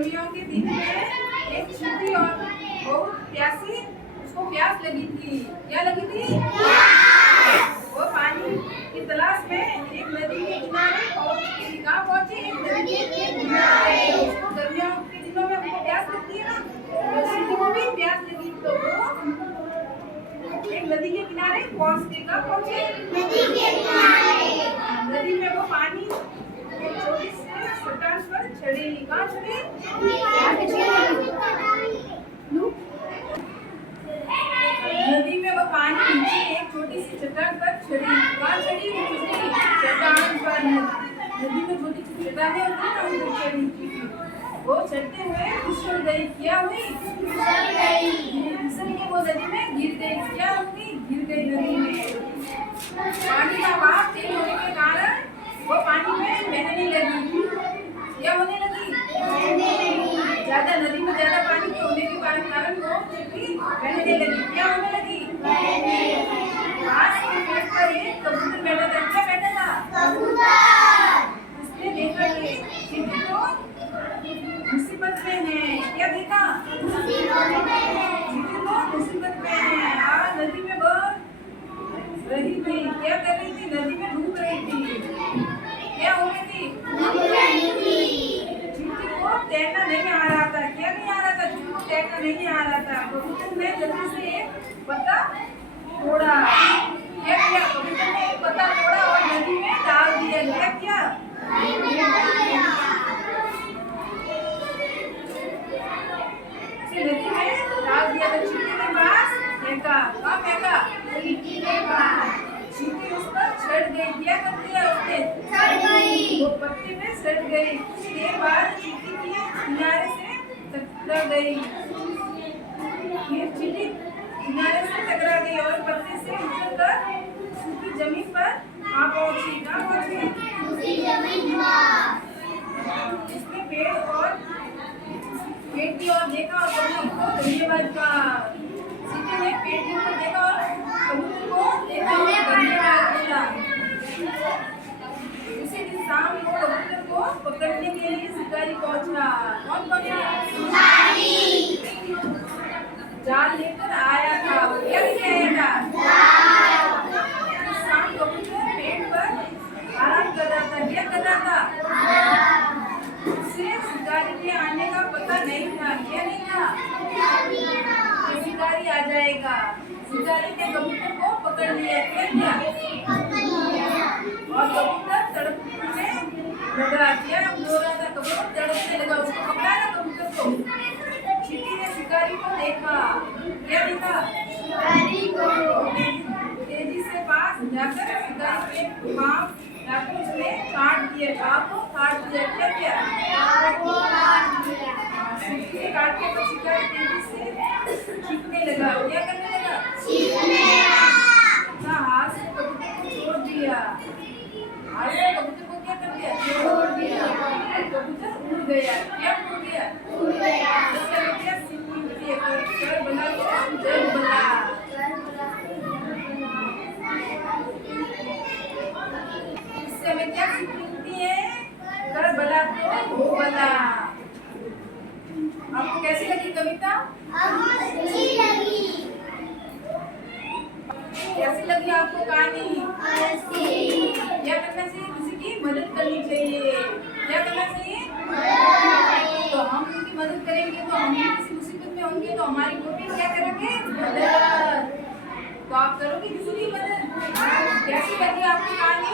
गर्मियों के दिन में एक छोटी और बहुत प्यासी उसको प्यास लगी थी। क्या लगी थी? वो पानी की तलाश में एक नदी के किनारे पहुंची। कहाँ पहुंची? एक नदी के किनारे। उसको गर्मियों के दिनों में हमको प्यास लगती है ना, तो सीटी को भी प्यास लगी, तो वो एक नदी के किनारे पहुंचे। कहाँ पहुंचे? नदी के किनारे। नदी में वो पानी एक छोटी सी चट्टान पर चढ़ी। कहाँ चढ़ी? नदी में वो पानी नीचे एक छोटी सी चट्टान पर चढ़ी। कहाँ चढ़ी? चट्टान पर। नदी में छोटी सी चट्टानें होती है ना, उन पर चढ़ी। वो चढ़ते हुए फिसल गई। क्या हुई? फिसल के वो नदी में गिर गई। क्या हुई? गिर गई नदी में। पानी का बहाव तेज होने के कारण वो पानी में बहने लगी। क्या होने लगी? ज्यादा नदी में ज्यादा पानी के होने के कारण वो बहने लगी। क्या होने लगी? पास के पेड़ पर एक कबूतर बैठा था। क्या बैठा था? उसने देखा कि चींटी तो मुसीबत में है। क्या देखा? चींटी तो मुसीबत में है। आज नदी में बह रही थी। क्या कर रही थी? नदी में डूब रही थी। क्या हो रही थी? चींटी को तैरना नहीं आ रहा था। क्या नहीं आ रहा था? चींटी को तैरना नहीं आ रहा था। कबूतर ने जल्दी से एक पत्ता तोड़ा। क्या किया? कबूतर ने एक पत्ता तोड़ा और नदी में डाल दिया। क्या किया? नदी में डाल दिया। तो चींटी के पास फेंका। कहाँ फेंका? चींटी के पास। चींटी उस पर चढ़ गई। क्या कर दिया उसने? चढ़ गई। वो पत्ते में चढ़ गई। कुछ देर बाद चींटी के किनारे से टकरा गई। फिर चींटी किनारे से टकरा गई और पत्ते से उतरकर सूखी जमीन पर आ पहुंची। कहाँ पहुंची? सूखी जमीन पर। उसने पेड़ और पेड़ की ओर देखा और कबूतर को धन्यवाद कहा। चींटी ने पेड़ की ओर देखा और कबूतर को देखा और धन्यवाद बोला। उसी दिन शाम को कबूतर को पकड़ने के लिए शिकारी पहुंचा। कौन पहुंचा? शिकारी। जाल लेकर आया था। वो क्या लेके आया था? शाम कबूतर पेड़ पर आराम कर रहा था। क्या कर रहा था? उसे शिकारी के आने का पता नहीं था। क्या नहीं था? कि शिकारी आ जाएगा। शिकारी ने कबूतर को पकड़ लिया। क्या किया? और कबूतर तड़पने लगा। क्या हो रहा था? कबूतर तड़पने लगा। उसको पकड़ा ना कबूतर को। चींटी ने शिकारी को देखा। क्या देखा? शिकारी को। तेजी से पास जाकर शिकारी के पाँव जाकर उसने काट दिया। पाँव को काट दिया। क्या किया? चींटी ने काट के तो शिकारी तेजी से चीखने लगा। क्या करने लगा? अपना हाथ से कबूतर को छोड़ दिया। हाथ से कबूतर को क्या कर दिया? छोड़ दिया। कबूतर उड़ गया। क्या उड़ गया? उड़ गया। इससे हमें क्या सीख मिलती है? कर बला तो जग बला। इससे हमें क्या सीख मिलती है? कर बला तो हो बला। आपको कैसी लगी कविता? अच्छी लगी। कैसी लगी आपको कहानी? अच्छी। क्या करना चाहिए? किसी की मदद करनी चाहिए। क्या करना चाहिए? तो हम उनकी मदद करेंगे तो हम भी किसी मुसीबत में होंगे तो हमारी वो भी क्या करेंगे? मदद। तो आप करोगे किसी की मदद? कैसी लगी आपकी कहानी?